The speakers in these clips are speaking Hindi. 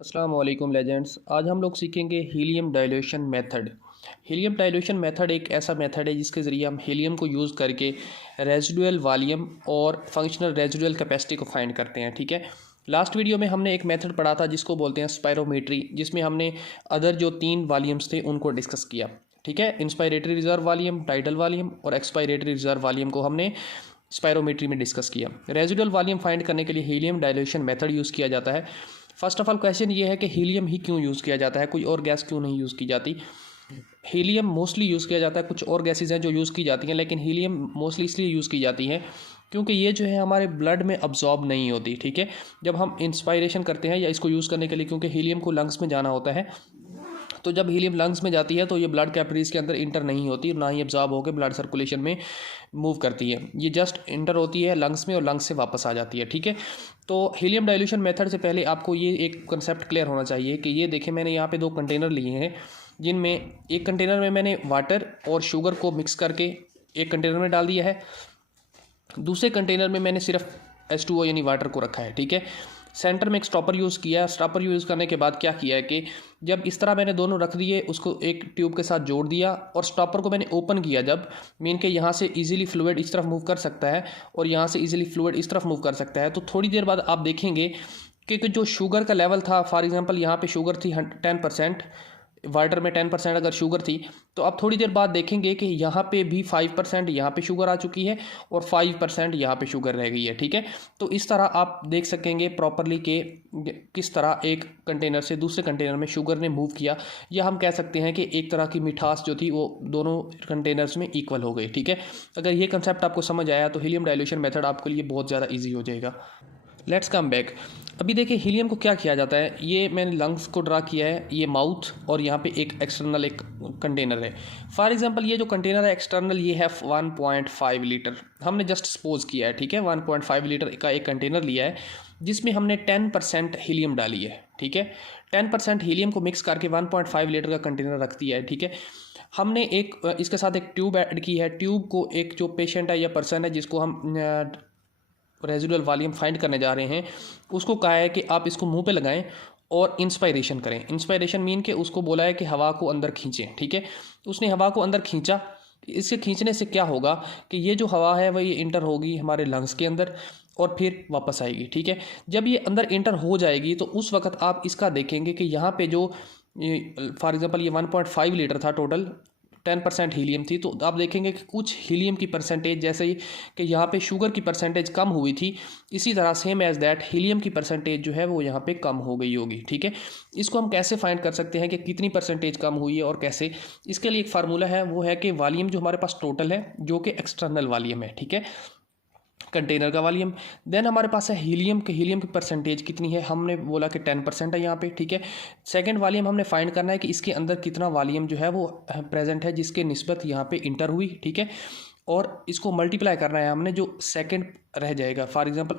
अस्सलाम वालेकुम लेजेंड्स। आज हम लोग सीखेंगे helium dilution method. Helium dilution method एक ऐसा मेथड है जिसके ज़रिए हम हीलियम को यूज़ करके रेजिडुअल वॉल्यूम और फंक्शनल रेजिडुअल कैपेसिटी को फाइंड करते हैं। ठीक है, लास्ट वीडियो में हमने एक मेथड पढ़ा था जिसको बोलते हैं स्पायरोमीट्री, जिसमें हमने अदर जो 3 वॉल्यूम्स थे उनको डिस्कस किया। ठीक है, inspiratory reserve volume, tidal volume और एक्सपायरेटरी रिजर्व वॉल्यूम को हमने स्पायरोमीट्री में डिस्कस किया। रेजिडुअल वॉल्यूम फाइंड करने के लिए हीलियम डाइल्यूशन मेथड यूज़ किया जाता है। फर्स्ट ऑफ ऑल क्वेश्चन ये है कि हीलियम ही क्यों यूज़ किया जाता है, कोई और गैस क्यों नहीं यूज़ की जाती। हीलियम मोस्टली यूज़ किया जाता है, कुछ और गैसेज हैं जो यूज़ की जाती हैं, लेकिन हीलियम मोस्टली इसलिए यूज़ की जाती है क्योंकि ये जो है हमारे ब्लड में अब्जॉर्ब नहीं होती। ठीक है, जब हम इंस्पायरेशन करते हैं या इसको यूज़ करने के लिए, क्योंकि हीलियम को लंग्स में जाना होता है, तो जब हीलियम लंग्स में जाती है तो ये ब्लड कैपिलरीज के अंदर इंटर नहीं होती, ना ही एब्जॉर्ब होकर ब्लड सर्कुलेशन में मूव करती है। ये जस्ट इंटर होती है लंग्स में और लंग्स से वापस आ जाती है। ठीक है, तो हीलियम डाइल्यूशन मेथड से पहले आपको ये एक कंसेप्ट क्लियर होना चाहिए कि ये देखें, मैंने यहाँ पे 2 कंटेनर लिए हैं, जिनमें एक कंटेनर में मैंने वाटर और शुगर को मिक्स करके एक कंटेनर में डाल दिया है, दूसरे कंटेनर में मैंने सिर्फ H2O यानी वाटर को रखा है। ठीक है, सेंटर में एक स्टॉपर यूज़ किया। स्टॉपर यूज़ करने के बाद क्या किया है कि जब इस तरह मैंने दोनों रख दिए, उसको एक ट्यूब के साथ जोड़ दिया और स्टॉपर को मैंने ओपन किया, जब मीन के यहाँ से इजीली फ्लूइड इस तरफ मूव कर सकता है और यहाँ से इजीली फ्लूइड इस तरफ मूव कर सकता है, तो थोड़ी देर बाद आप देखेंगे कि जो शुगर का लेवल था, फॉर एग्जांपल यहाँ पे शुगर थी 10%, वाटर में 10% अगर शुगर थी, तो आप थोड़ी देर बाद देखेंगे कि यहाँ पे भी 5% यहाँ पे शुगर आ चुकी है और 5% यहाँ पे शुगर रह गई है। ठीक है, तो इस तरह आप देख सकेंगे प्रॉपरली कि किस तरह एक कंटेनर से दूसरे कंटेनर में शुगर ने मूव किया, या हम कह सकते हैं कि एक तरह की मिठास जो थी वो दोनों कंटेनर्स में इक्वल हो गई। ठीक है, अगर ये कंसेप्ट आपको समझ आया तो हीलियम डाइल्यूशन मेथड आपके लिए बहुत ज़्यादा ईजी हो जाएगा। Let's come back. अभी देखिए हीलियम को क्या किया जाता है, ये मैंने लंग्स को ड्रा किया है, ये माउथ और यहाँ पे एक एक्सटर्नल एक कंटेनर है। फॉर एग्जांपल ये जो कंटेनर है एक्सटर्नल, ये है 1.5 लीटर, हमने जस्ट सपोज किया है। ठीक है, 1.5 लीटर का एक कंटेनर लिया है जिसमें हमने 10% हीलियम डाली है। ठीक है, 10% हीलियम को मिक्स करके 1.5 लीटर का कंटेनर रख दिया है। ठीक है, हमने एक इसके साथ एक ट्यूब ऐड की है। ट्यूब को एक जो पेशेंट है या पर्सन है जिसको हम रेजिडुअल वॉल्यूम फाइंड करने जा रहे हैं, उसको कहा है कि आप इसको मुंह पे लगाएं और इंस्पायरेशन करें। इंस्पायरेशन मीन के उसको बोला है कि हवा को अंदर खींचें। ठीक है, उसने हवा को अंदर खींचा। इससे खींचने से क्या होगा कि ये जो हवा है वह ये इंटर होगी हमारे लंग्स के अंदर और फिर वापस आएगी। ठीक है, जब ये अंदर इंटर हो जाएगी तो उस वक्त आप इसका देखेंगे कि यहाँ पे जो फॉर एग्जांपल ये 1.5 लीटर था टोटल, 10% हीलियम थी, तो आप देखेंगे कि कुछ हीलियम की परसेंटेज, जैसे ही कि यहाँ पे शुगर की परसेंटेज कम हुई थी, इसी तरह सेम एज दैट हीलियम की परसेंटेज जो है वो यहाँ पे कम हो गई होगी। ठीक है, इसको हम कैसे फाइंड कर सकते हैं कि कितनी परसेंटेज कम हुई है और कैसे, इसके लिए एक फार्मूला है, वो है कि वॉल्यूम जो हमारे पास टोटल है जो कि एक्सटर्नल वॉल्यूम है। ठीक है, कंटेनर का वॉल्यूम, देन हमारे पास है हीलियम के, हीलियम की परसेंटेज कितनी है, हमने बोला कि 10% है यहाँ पे। ठीक है, सेकंड वॉल्यूम हमने फाइंड करना है कि इसके अंदर कितना वॉल्यूम जो है वो प्रेजेंट है जिसके निस्बत यहाँ पे इंटर हुई। ठीक है, और इसको मल्टीप्लाई करना है हमने, जो सेकंड रह जाएगा for example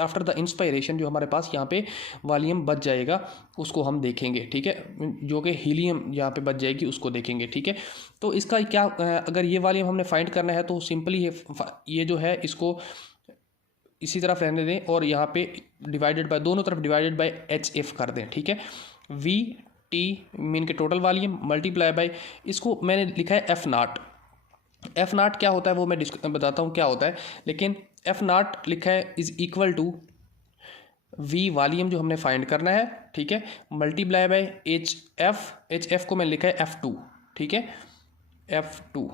after the inspiration जो हमारे पास यहाँ पे वॉल्यूम बच जाएगा उसको हम देखेंगे। ठीक है, जो कि हीलियम यहाँ पे बच जाएगी उसको देखेंगे। ठीक है, तो इसका क्या, अगर ये वॉल्यूम हमने फाइंड करना है तो सिंपली ये जो है इसको इसी तरफ रहने दें और यहाँ पे डिवाइडेड बाय, दोनों तरफ डिवाइडेड बाय HF कर दें। ठीक है, VT मीन के टोटल वॉल्यूम मल्टीप्लाई बाय, इसको मैंने लिखा है F0। F0 क्या होता है वो मैं बताता हूँ क्या होता है, लेकिन F0 लिखा है is equal to V volume जो हमने फाइंड करना है। ठीक है, मल्टीप्लाई बाय HF को मैंने लिखा है F2। ठीक है, F2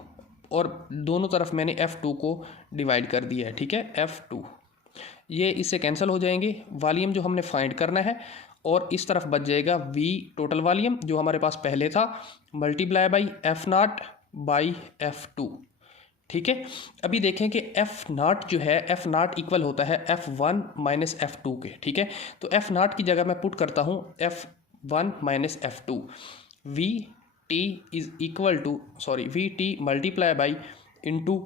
और दोनों तरफ मैंने F2 को डिवाइड कर दिया है। ठीक है, F2 ये इससे कैंसिल हो जाएंगे, वॉल्यूम जो हमने फाइंड करना है, और इस तरफ बच जाएगा V टोटल वॉल्यूम जो हमारे पास पहले था, multiply by F0 by F2। ठीक है, अभी देखें कि F0 जो है, F0 इक्वल होता है F1 माइनस F2 के। ठीक है, तो F0 की जगह मैं पुट करता हूँ F1 minus F2, VT is equal to VT multiply by into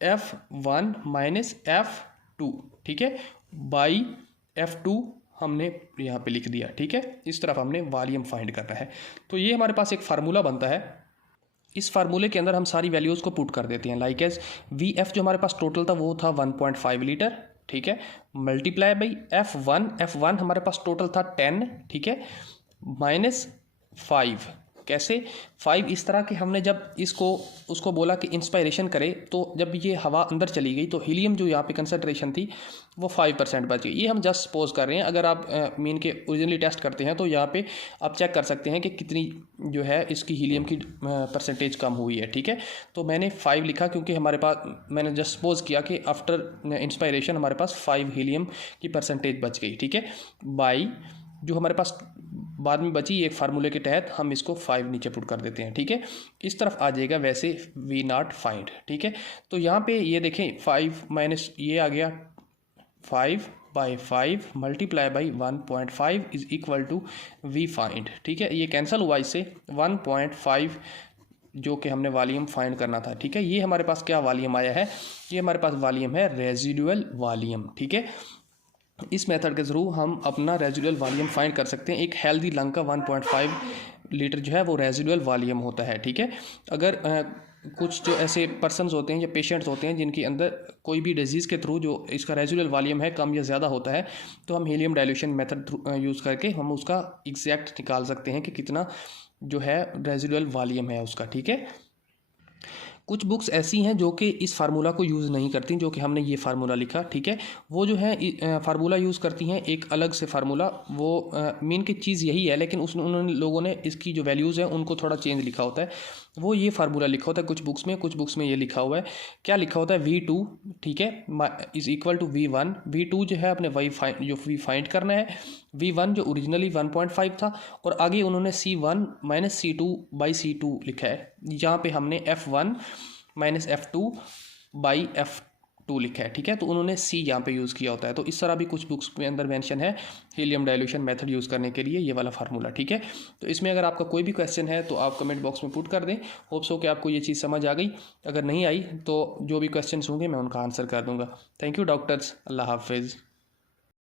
F1 minus F2। ठीक है, बाई F2 हमने यहाँ पे लिख दिया। ठीक है, इस तरफ हमने वॉल्यूम फाइंड करना है। तो ये हमारे पास एक फार्मूला बनता है, इस फार्मूले के अंदर हम सारी वैल्यूज़ को पुट कर देते हैं। लाइक एज VF जो हमारे पास टोटल था वो था 1.5 लीटर, ठीक है, मल्टीप्लाई बाई F1 हमारे पास टोटल था 10, ठीक है, माइनस 5। कैसे 5? इस तरह कि हमने जब उसको बोला कि इंस्पायरेशन करे, तो जब ये हवा अंदर चली गई तो हीलियम जो यहाँ पे कंसनट्रेशन थी वो 5% बच गई। ये हम जस्ट सपोज कर रहे हैं। अगर आप मीन के ओरिजिनली टेस्ट करते हैं तो यहाँ पे आप चेक कर सकते हैं कि कितनी जो है इसकी हीलियम की परसेंटेज कम हुई है, ठीक है। तो मैंने 5 लिखा क्योंकि हमारे पास, मैंने जस्ट सपोज किया कि आफ्टर इंस्पायरेशन हमारे पास 5 हीलियम की परसेंटेज बच गई, ठीक है, बाई जो हमारे पास बाद में बची एक फार्मूले के तहत हम इसको 5 नीचे पुट कर देते हैं, ठीक है। इस तरफ आ जाएगा वैसे V0 फाइंड, ठीक है। तो यहाँ पे ये देखें 5 माइनस ये आ गया 5/5 multiply by 1.5 is equal to V find, ठीक है। ये कैंसिल हुआ इससे 1.5 जो कि हमने वॉल्यूम फाइंड करना था, ठीक है। ये हमारे पास क्या वॉल्यूम आया है? ये हमारे पास वॉल्यूम है रेजिडुअल वॉल्यूम, ठीक है। इस मेथड के थ्रू हम अपना रेजिडुअल वॉल्यूम फाइंड कर सकते हैं। एक हेल्दी लंग का 1.5 लीटर जो है वो रेजिडुअल वॉल्यूम होता है, ठीक है। अगर कुछ जो ऐसे पर्सनस होते हैं या पेशेंट्स होते हैं जिनके अंदर कोई भी डिजीज़ के थ्रू जो इसका रेजिडुअल वॉल्यूम है कम या ज़्यादा होता है, तो हम हीलियम डाइल्यूशन मेथड यूज़ करके हम उसका एग्जैक्ट निकाल सकते हैं कि कितना जो है रेजिडुअल वॉल्यूम है उसका, ठीक है। कुछ बुक्स ऐसी हैं जो कि इस फार्मूला को यूज़ नहीं करती, जो कि हमने ये फार्मूला लिखा, ठीक है। वो जो है फार्मूला यूज़ करती हैं एक अलग से फार्मूला, वो मेन की चीज़ यही है, लेकिन उन्होंने लोगों ने इसकी जो वैल्यूज़ हैं उनको थोड़ा चेंज लिखा होता है। वो ये फार्मूला लिखा होता है कुछ बुक्स में ये लिखा हुआ है। क्या लिखा होता है? V2, ठीक है, is equal to V1। V2 जो है अपने V फाइंड करना है। V1 जो ओरिजिनली 1.5 था, और आगे उन्होंने C1 माइनस C2/C2 लिखा है। यहाँ पे हमने F1 माइनस F2/F2 लिखा है, ठीक है। तो उन्होंने C यहाँ पे यूज़ किया होता है। तो इस तरह भी कुछ बुक्स में अंदर मेंशन है हीलियम डाइल्यूशन मेथड यूज़ करने के लिए ये वाला फार्मूला, ठीक है। तो इसमें अगर आपका कोई भी क्वेश्चन है तो आप कमेंट बॉक्स में पुट कर दें। होप्स हो कि आपको ये चीज़ समझ आ गई। अगर नहीं आई तो जो भी क्वेश्चन होंगे मैं उनका आंसर कर दूँगा। थैंक यू डॉक्टर्स, अल्लाह हाफिज़।